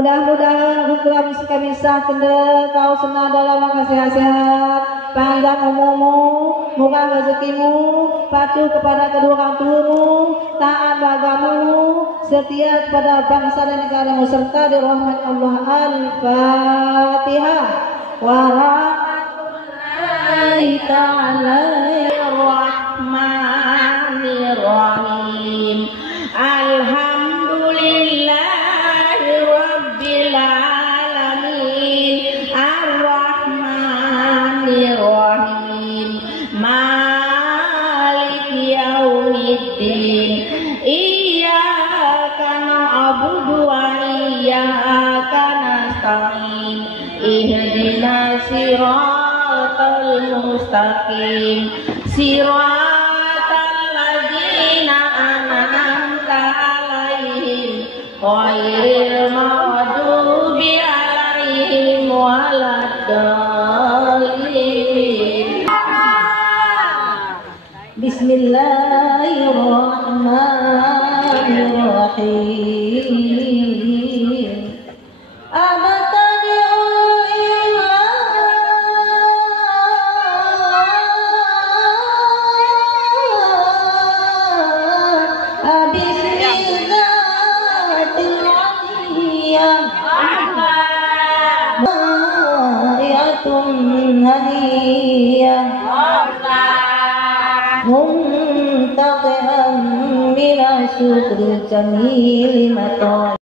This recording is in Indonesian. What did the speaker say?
Mudah-mudahan hukum kami sah kendel kau senang dalam sehat-sehat, panjang umurmu, murah rezekimu, patuh kepada kedua orang tuamu, taat agamamu, setia kepada bangsa dan negaramu serta dirahmat Allah. Al-Fatihah. Warahmatullahi ta'ala Rahmanirrahim. Alhamdulillahi Rabbil Alamin. Ar-Rahmanirrahim. Maliki Yaumiddin. Iyyaka na'budu wa iyyaka nasta'in. Ihdinas siratal mustaqim. Siratal ladzina an'amta 'alaihim ghairil maghdubi 'alaihim waladdallin. Bismillahirrahmanirrahim. Hadiyah muntaqihan min syukri jamil mata